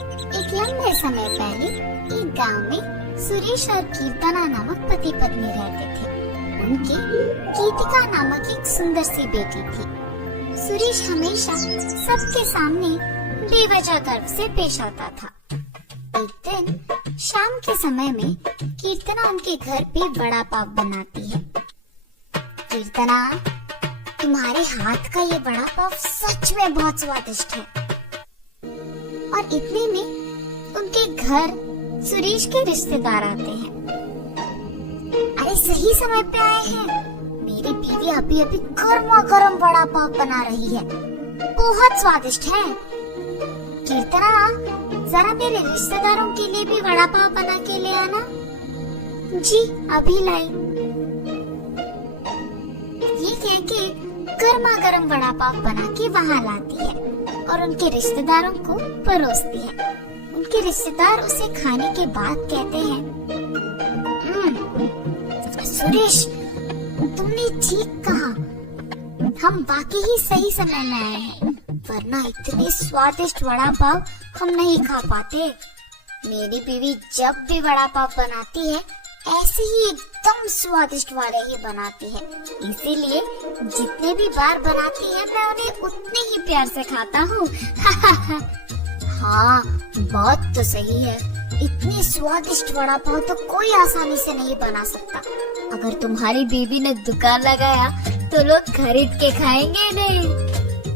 एक लंबे समय पहले एक गांव में सुरेश और कीर्तना नामक पति पत्नी रहते थे। उनकी गीतिका नामक एक सुंदर सी बेटी थी। सुरेश हमेशा सबके सामने बेवजह गर्व से पेश आता था। एक दिन शाम के समय में कीर्तना उनके घर पे वड़ा पाव बनाती है। कीर्तना, तुम्हारे हाथ का ये वड़ा पाव सच में बहुत स्वादिष्ट है। और इतने में उनके घर सुरेश के रिश्तेदार आते हैं। अरे सही समय पे आए हैं। मेरी बीवी अभी अभी गर्मा गर्म वड़ा पाव बना रही है, बहुत स्वादिष्ट है। कीर्तना, जरा मेरे रिश्तेदारों के लिए भी वड़ा पाव बना के ले आना। जी अभी लाई। ये कह के गर्मा गर्म वड़ा पाव बना के वहाँ लाती है और उनके रिश्तेदारों को परोसती है। उनके रिश्तेदार उसे खाने के बाद कहते हैं, सुरेश, तुमने ठीक कहा, हम वाकई ही सही समय में आए हैं, वरना इतने स्वादिष्ट वड़ा पाव हम नहीं खा पाते। मेरी बीवी जब भी वड़ा पाव बनाती है ऐसे ही एकदम स्वादिष्ट वाले ही बनाती है, इसीलिए जितने भी बार बनाती है मैं उन्हें उतने ही प्यार से खाता हूँ। हाँ, बात तो सही है। इतने स्वादिष्ट वड़ा पाव तो कोई आसानी से नहीं बना सकता। अगर तुम्हारी बीवी ने दुकान लगाया तो लोग खरीद के खाएंगे नहीं।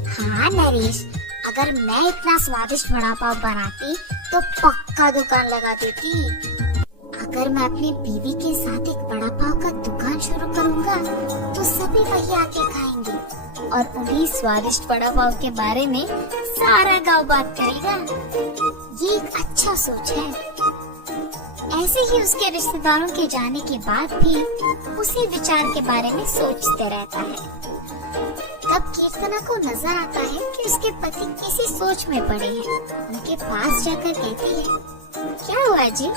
हाँ नरेश, अगर मैं इतना स्वादिष्ट वड़ा पाव बनाती तो पक्का दुकान लगा देती। अगर मैं अपनी बीवी के साथ एक वड़ा पाव का दुकान शुरू करूँगा तो सभी वही आके खाएंगे और उन्हीं स्वादिष्ट वड़ा पाव के बारे में सारा गांव बात करेगा। ये एक अच्छा सोच है। ऐसे ही उसके रिश्तेदारों के जाने के बाद भी उसी विचार के बारे में सोचते रहता है। तब कीर्तना को नजर आता है कि उसके पति किसी सोच में पड़े हैं। उनके पास जाकर कहती है, क्या हुआ जी,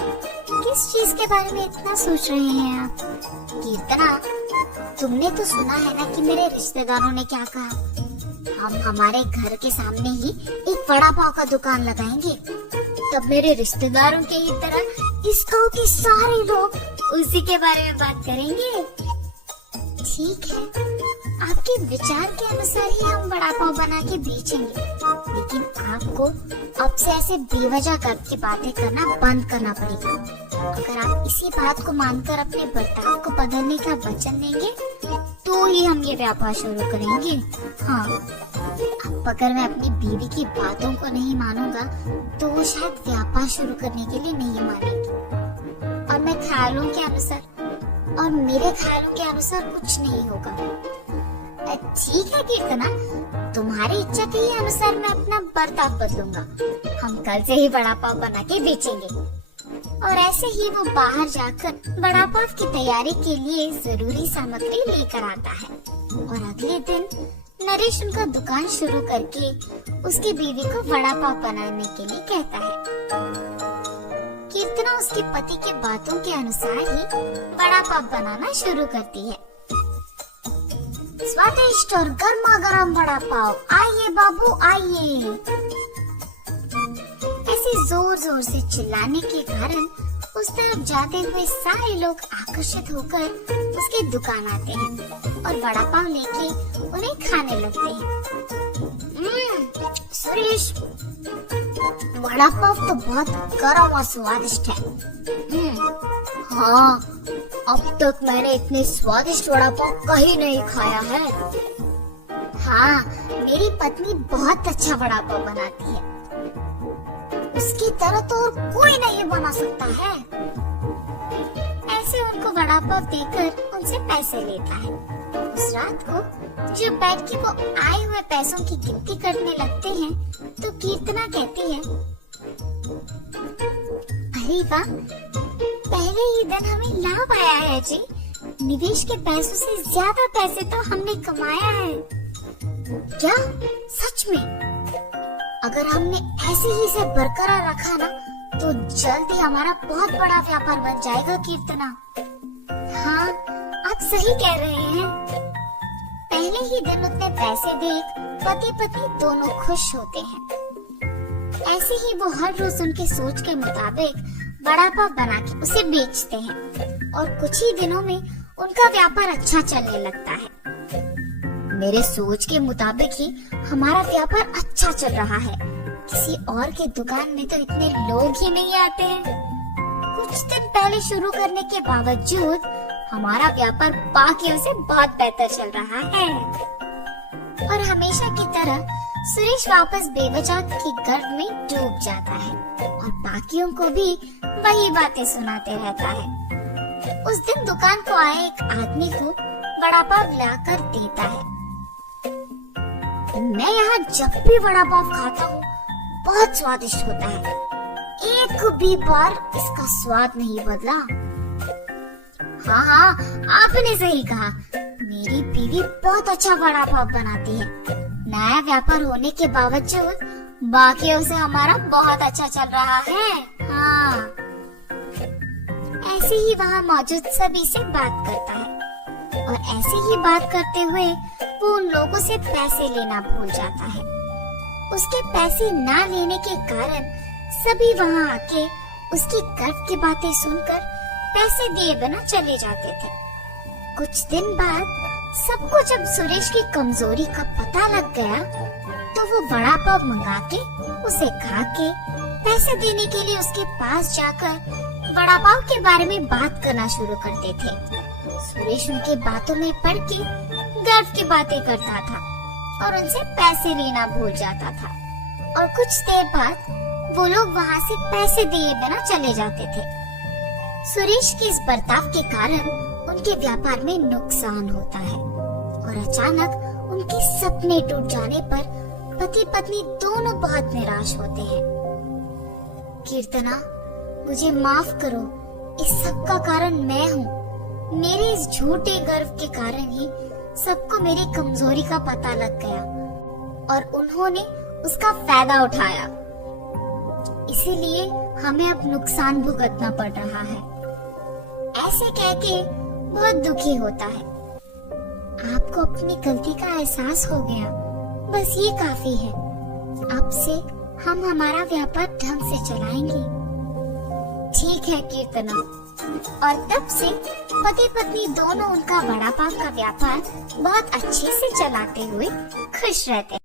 किस चीज के बारे में इतना सोच रहे हैं आप? कीर्तना, तुमने तो सुना है ना कि मेरे रिश्तेदारों ने क्या कहा। हम हमारे घर के सामने ही एक वड़ा पाव का दुकान लगाएंगे। तब मेरे रिश्तेदारों के ही तरह इस गांव के सारे लोग उसी के बारे में बात करेंगे। ठीक है, आपके विचार के अनुसार ही हम वड़ा पाव बना के बेचेंगे, लेकिन आपको अब से ऐसे बेवजह गर्व की बातें करना बंद करना पड़ेगा। अगर आप इसी बात को मानकर अपने बर्ताव को बदलने का वचन देंगे तो ही हम ये व्यापार शुरू करेंगे। हाँ, अब अगर मैं अपनी बीवी की बातों को नहीं मानूंगा तो वो शायद व्यापार शुरू करने के लिए नहीं मानेगी। और मैं ख्यालों के अनुसार और मेरे ख्यालों के अनुसार कुछ नहीं होगा। ठीक है कीर्तना, तुम्हारी इच्छा के ही अनुसार मैं अपना बर्ताव बदलूंगा। हम कल से ही वड़ा पाव बना के बेचेंगे। और ऐसे ही वो बाहर जाकर वड़ा पाव की तैयारी के लिए जरूरी सामग्री लेकर आता है। और अगले दिन नरेश उनका दुकान शुरू करके उसकी बीवी को वड़ा पाव बनाने के लिए कहता है। कीर्तना उसके पति के बातों के अनुसार ही वड़ा पाव बनाना शुरू करती है। स्वादिष्ट और गर्मा गर्म वड़ा पाव, आइए बाबू आइए। ऐसे जोर जोर से चिल्लाने के कारण उस तरफ जाते हुए सारे लोग आकर्षित होकर उसके दुकान आते हैं और वड़ा पाव लेके उन्हें खाने लगते हैं। सुरेश, वड़ा पाव तो बहुत गर्म और स्वादिष्ट है। हाँ, अब तक मैंने इतने स्वादिष्ट वड़ा पाव कहीं नहीं खाया है। हाँ, मेरी पत्नी बहुत अच्छा वड़ा पाव बनाती है, उसकी तरह तो और कोई नहीं बना सकता है। ऐसे उनको वड़ा पाव देकर उनसे पैसे लेता है। उस रात को जब बैठ के वो आए हुए पैसों की गिनती करने लगते हैं तो कीर्तना कहती है, अरे वाह, पहले ही दिन हमें लाभ आया है जी। निवेश के पैसों से ज्यादा पैसे तो हमने कमाया है। क्या सच में? अगर हमने ऐसे ही इसे बरकरार रखा ना तो जल्द ही हमारा बहुत बड़ा व्यापार बन जाएगा कीर्तना। हाँ, आप सही कह रहे हैं। पहले ही दिन उतने पैसे देख पति पत्नी दोनों खुश होते हैं। ऐसे ही वो हर रोज उनके सोच के मुताबिक बड़ा पाव बना के उसे बेचते हैं और कुछ ही दिनों में उनका व्यापार अच्छा चलने लगता है। मेरे सोच के मुताबिक ही हमारा व्यापार अच्छा चल रहा है। किसी और के दुकान में तो इतने लोग ही नहीं आते हैं। कुछ दिन पहले शुरू करने के बावजूद हमारा व्यापार बाकियों से बहुत बेहतर चल रहा है। और हमेशा की तरह सुरेश वापस बेवजह के गर्व में डूब जाता है और बाकियों को भी वही बातें सुनाते रहता है। उस दिन दुकान को आए एक आदमी को बड़ा पाव लाकर देता है। मैं यहाँ जब भी बड़ा पाव खाता हूँ बहुत स्वादिष्ट होता है, एक भी बार इसका स्वाद नहीं बदला। हाँ हाँ, आपने सही कहा, मेरी बीवी बहुत अच्छा बड़ा पाव बनाती है। नया व्यापार होने के बावजूद बाकियों से हमारा बहुत अच्छा चल रहा है। हाँ। ऐसे ही वहाँ मौजूद सभी से बात करता है और ऐसे ही बात करते हुए वो उन लोगों से पैसे लेना भूल जाता है। उसके पैसे ना लेने के कारण सभी वहाँ आके उसकी गर्व की बातें सुनकर पैसे दिए बिना चले जाते थे। कुछ दिन बाद सबको जब सुरेश की कमजोरी का पता लग गया तो वो बड़ा पाव मंगा के उसे खा के पैसे देने के लिए उसके पास जाकर बड़ा पाव के बारे में बात करना शुरू करते थे। सुरेश उनके बातों में पड़ के गर्व की बातें करता था और उनसे पैसे लेना भूल जाता था और कुछ देर बाद वो लोग वहाँ से पैसे दिए बिना चले जाते थे। सुरेश के इस बर्ताव के कारण उनके व्यापार में नुकसान होता है और अचानक उनके सपने टूट जाने पर पति पत्नी दोनों बहुत निराश होते हैं। कीर्तना, मुझे माफ करो, इस सब का कारण मैं हूँ। मेरे इस झूठे गर्व के कारण ही सबको मेरी कमजोरी का पता लग गया और उन्होंने उसका फायदा उठाया। इसीलिए हमें अब नुकसान भुगतना पड़ रहा है। ऐसे कह के बहुत दुखी होता है। आपको अपनी गलती का एहसास हो गया, बस ये काफी है। अब से हम हमारा व्यापार ढंग से चलाएंगे। ठीक है कीर्तना। और तब से पति पत्नी दोनों उनका बड़ा पाव का व्यापार बहुत अच्छे से चलाते हुए खुश रहते हैं।